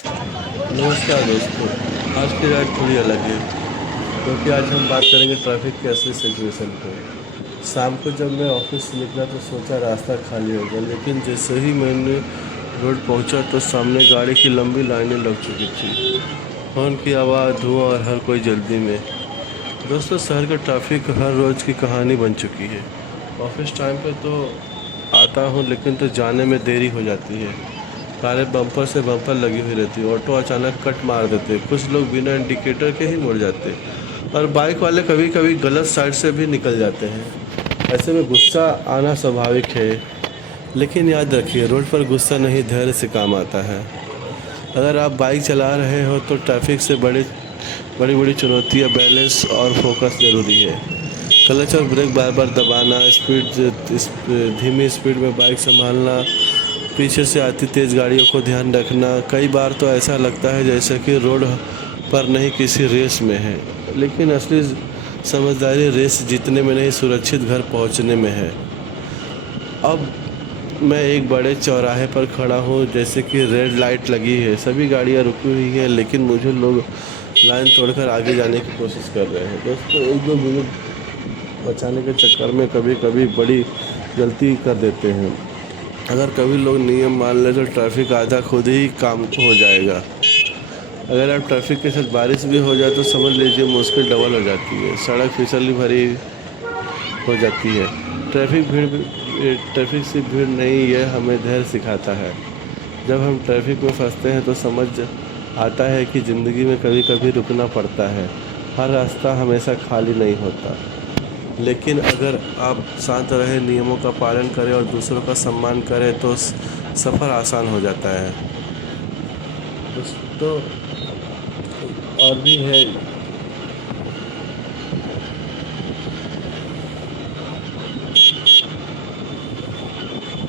नमस्कार दोस्तों। आज की रात थोड़ी अलग है क्योंकि आज हम बात करेंगे ट्रैफिक की असली सिचुएशन पे। शाम को जब मैं ऑफिस से निकला तो सोचा रास्ता खाली होगा, लेकिन जैसे ही मैंने रोड पहुंचा तो सामने गाड़ी की लंबी लाइनें लग चुकी थी। हॉर्न की आवाज़, धुआं और हर कोई जल्दी में। दोस्तों, शहर का ट्रैफिक हर रोज़ की कहानी बन चुकी है। ऑफिस टाइम पे तो आता हूँ, लेकिन तो जाने में देरी हो जाती है। कारें बम्पर से बम्पर लगी हुई रहती है, ऑटो अचानक कट मार देते, कुछ लोग बिना इंडिकेटर के ही मुड़ जाते, और बाइक वाले कभी कभी गलत साइड से भी निकल जाते हैं। ऐसे में गुस्सा आना स्वाभाविक है, लेकिन याद रखिए, रोड पर गुस्सा नहीं, धैर्य से काम आता है। अगर आप बाइक चला रहे हो तो ट्रैफिक से बड़ी बड़ी बड़ी चुनौतियाँ बैलेंस और फोकस ज़रूरी है। क्लच और ब्रेक बार बार दबाना, धीमी स्पीड में बाइक संभालना, पीछे से आती तेज़ गाड़ियों को ध्यान रखना। कई बार तो ऐसा लगता है जैसे कि रोड पर नहीं, किसी रेस में है, लेकिन असली समझदारी रेस जीतने में नहीं, सुरक्षित घर पहुंचने में है। अब मैं एक बड़े चौराहे पर खड़ा हूँ, जैसे कि रेड लाइट लगी है, सभी गाड़ियाँ रुकी हुई हैं, लेकिन मुझे लोग लाइन तोड़कर आगे जाने की कोशिश कर रहे हैं। दोस्तों, एक दो मिनट बचाने के चक्कर में कभी कभी बड़ी गलती कर देते हैं। अगर कभी लोग नियम मान ले तो ट्रैफिक आधा खुद ही काम हो जाएगा। अगर आप ट्रैफिक के साथ बारिश भी हो जाए तो समझ लीजिए मुश्किल डबल हो जाती है, सड़क फिसली भरी हो जाती है। ट्रैफिक से भीड़ नहीं, यह हमें धैर्य सिखाता है। जब हम ट्रैफिक में फंसते हैं तो समझ आता है कि ज़िंदगी में कभी कभी रुकना पड़ता है। हर रास्ता हमेशा खाली नहीं होता, लेकिन अगर आप शांत रहे, नियमों का पालन करें और दूसरों का सम्मान करें तो सफ़र आसान हो जाता है। दोस्तों, और भी है।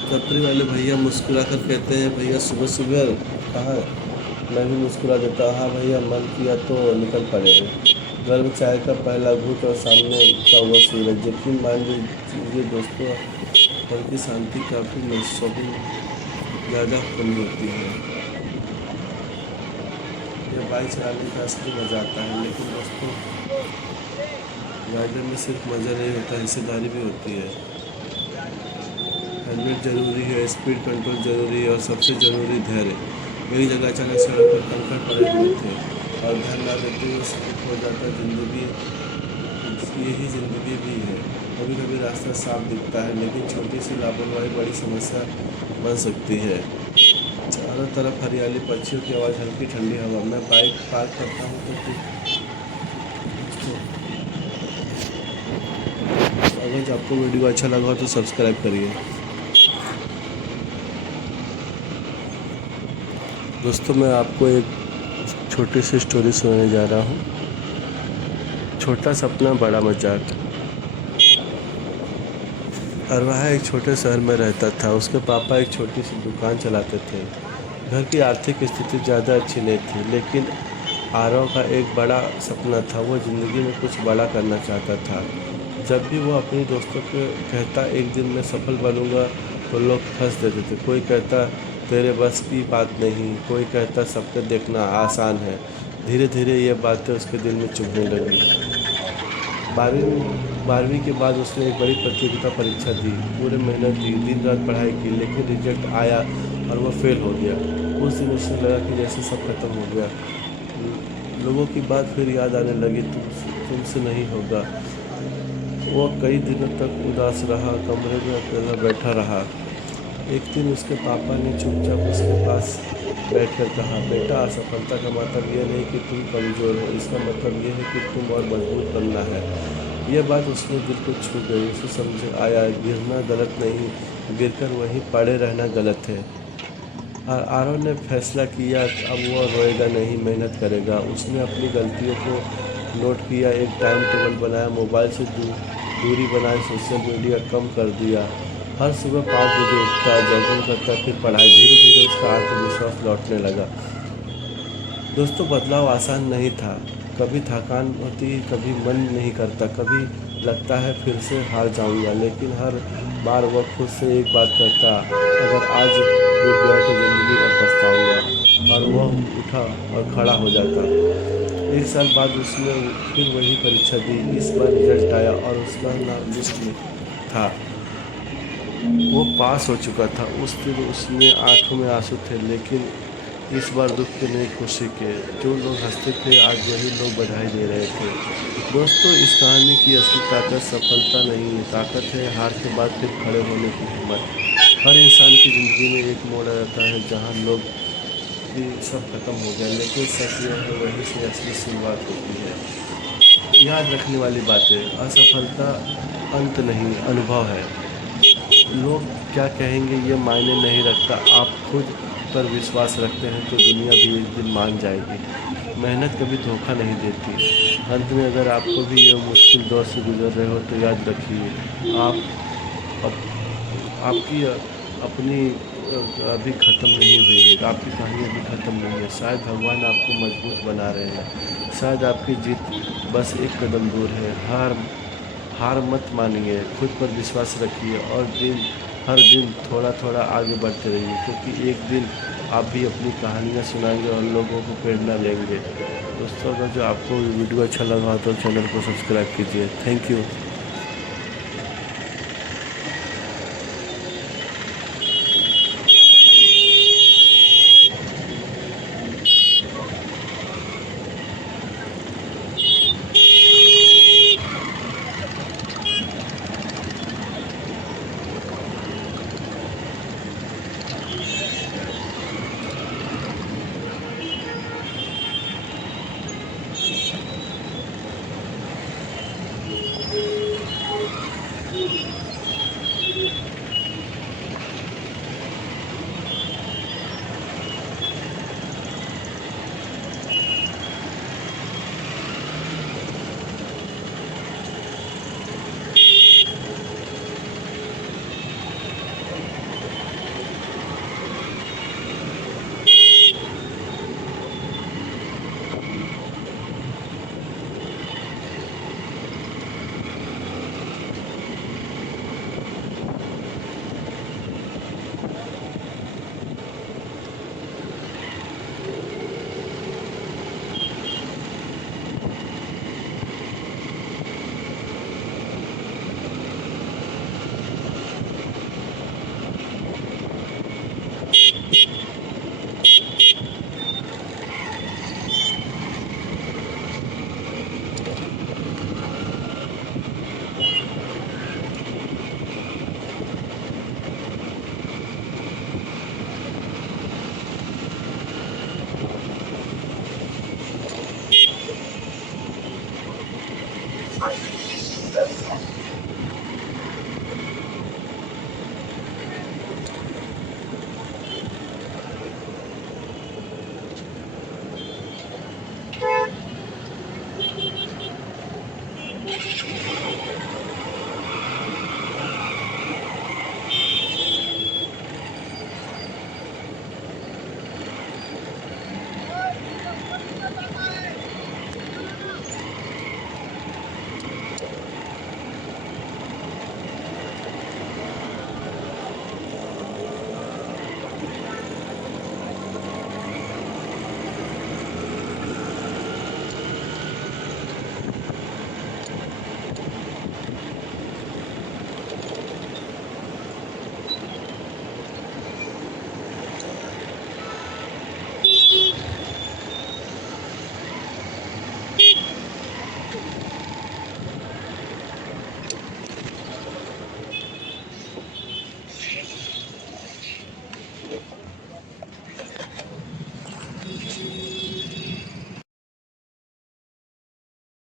छतरी वाले भैया मुस्कुरा कर कहते हैं, भैया सुबह सुबह कहाँ? मैं भी मुस्कुरा देता हूँ, हाँ भैया, मन किया तो निकल पड़े। गर्म चाय का पहला घूंट और सामने का वो सूरज, यकीन मान लीजिए दोस्तों, मन की शांति काफ़ी महसूस ज़्यादा कम होती है। यह बाइक चलाने का असली मज़ा आता है, लेकिन दोस्तों, राइडर में सिर्फ मज़ा नहीं होता, हिस्सेदारी भी होती है। हेलमेट ज़रूरी है, स्पीड कंट्रोल ज़रूरी है, और सबसे ज़रूरी धैर्य। एक जगह अचानक सड़क पर कंकड़ पड़े हुए थे और ध्यान ना देते हुए स्लिप हो जाता। ज़िंदगी यही ज़िंदगी भी है। कभी कभी रास्ता साफ दिखता है, लेकिन छोटी सी लापरवाही बड़ी समस्या बन सकती है। चारों तरफ हरियाली, पक्षियों की आवाज़, हल्की ठंडी हवा। मैं बाइक पार्क करता हूँ तो अगर आपको वीडियो अच्छा लगा हो तो सब्सक्राइब करिए। दोस्तों, मैं आपको एक छोटी सी स्टोरी सुनाने जा रहा हूँ। छोटा सपना बड़ा मजाक। अरवाहा एक छोटे शहर में रहता था। उसके पापा एक छोटी सी दुकान चलाते थे। घर की आर्थिक स्थिति ज़्यादा अच्छी नहीं थी, लेकिन आरव का एक बड़ा सपना था। वो ज़िंदगी में कुछ बड़ा करना चाहता था। जब भी वो अपने दोस्तों को कहता एक दिन मैं सफल बनूंगा, तो लोग हंस देते थे। कोई कहता तेरे बस की बात नहीं, कोई कहता सपने देखना आसान है। धीरे धीरे ये बातें उसके दिल में चुभने लगी। 12वीं के बाद उसने एक बड़ी प्रतियोगिता परीक्षा दी, पूरे मेहनत दी, दिन रात पढ़ाई की, लेकिन रिजल्ट आया और वह फेल हो गया। उस दिन उसे लगा कि जैसे सब खत्म हो गया। लोगों की बात फिर याद आने लगी, तुमसे नहीं होगा। वो कई दिनों तक उदास रहा, कमरे में अकेला बैठा रहा। एक दिन उसके पापा ने चुपचाप उसके पास बैठकर कहा, बेटा, असफलता का मतलब ये नहीं कि तुम कमज़ोर हो, इसका मतलब ये है कि तुम और मजबूत बनना है। यह बात उसने दिल को छू गई। उसे समझ आया, गिरना गलत नहीं, गिरकर वहीं पड़े रहना गलत है। और आरव ने फैसला किया कि अब वह रोएगा नहीं, मेहनत करेगा। उसने अपनी गलतियों को नोट किया, एक टाइम टेबल बनाया, मोबाइल से दूरी बनाई, सोशल मीडिया कम कर दिया। हर सुबह 5 बजे उठता, जॉगिंग करता, फिर पढ़ाई। धीरे धीरे उसका आत्मविश्वास लौटने लगा। दोस्तों, बदलाव आसान नहीं था। कभी थकान होती, कभी मन नहीं करता, कभी लगता है फिर से हार जाऊंगा, लेकिन हर बार वह खुद से एक बात कहता, अगर आज रुक गया तो ज़िंदगी भर पछताऊंगा। और वह उठा और खड़ा हो जाता। एक साल बाद उसने फिर वही परीक्षा दी। इस बार रिजल्ट आया और उसका नाम लिस्ट में था। वो पास हो चुका था। उस दिन उसमें आंखों में आंसू थे, लेकिन इस बार दुख के नहीं, खुशी के। जो लोग हंसते थे आज वही लोग बधाई दे रहे थे। दोस्तों, इस कहानी की असली ताकत सफलता नहीं है, ताकत है हार के बाद फिर खड़े होने की हिम्मत। हर इंसान की ज़िंदगी में एक मोड़ आ जाता है जहाँ लोग कि सब खत्म हो गया, लेकिन सच यह है वहीं से असली शुरुआत होती है। याद रखने वाली बातें: असफलता अंत नहीं, अनुभव है। लोग क्या कहेंगे ये मायने नहीं रखता। आप खुद पर विश्वास रखते हैं तो दुनिया भी एक दिन मान जाएगी। मेहनत कभी धोखा नहीं देती। अंत में, अगर आपको भी ये मुश्किल दौर से गुजर रहे हो तो याद रखिए, आप अप, आपकी अपनी अभी ख़त्म नहीं हुई है। आपकी कहानी अभी ख़त्म नहीं है। शायद भगवान आपको मजबूत बना रहे हैं। शायद आपकी जीत बस एक कदम दूर है। हार हार मत मानिए, खुद पर विश्वास रखिए और हर दिन थोड़ा थोड़ा आगे बढ़ते रहिए, क्योंकि एक दिन आप भी अपनी कहानियाँ सुनाएंगे और लोगों को प्रेरणा लेंगे। दोस्तों, अगर जो आपको वीडियो अच्छा लगा हो तो चैनल को सब्सक्राइब कीजिए। Thank you.